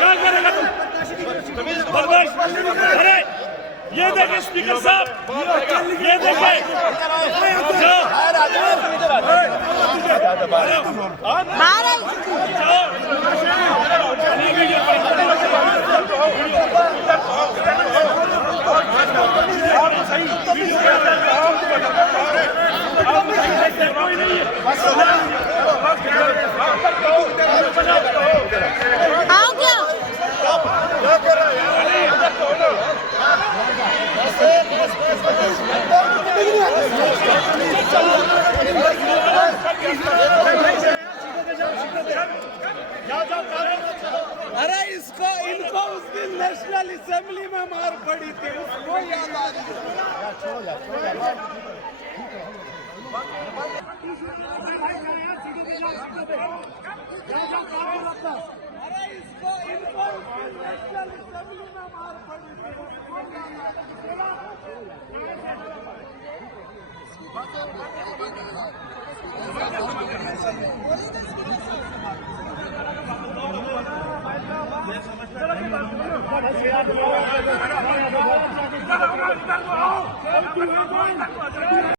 क्या करेगा तुम? बर्दाश्त। अरे ये देखे स्पीकर साहब, ये देखे अरे इनको उस दिन नेशनल असेंबली में मार पड़ी थी, उसको याद आ रही अरे इनको उस दिन नेशनल असेंबली में मार पड़ी थी, उसको याद आ रही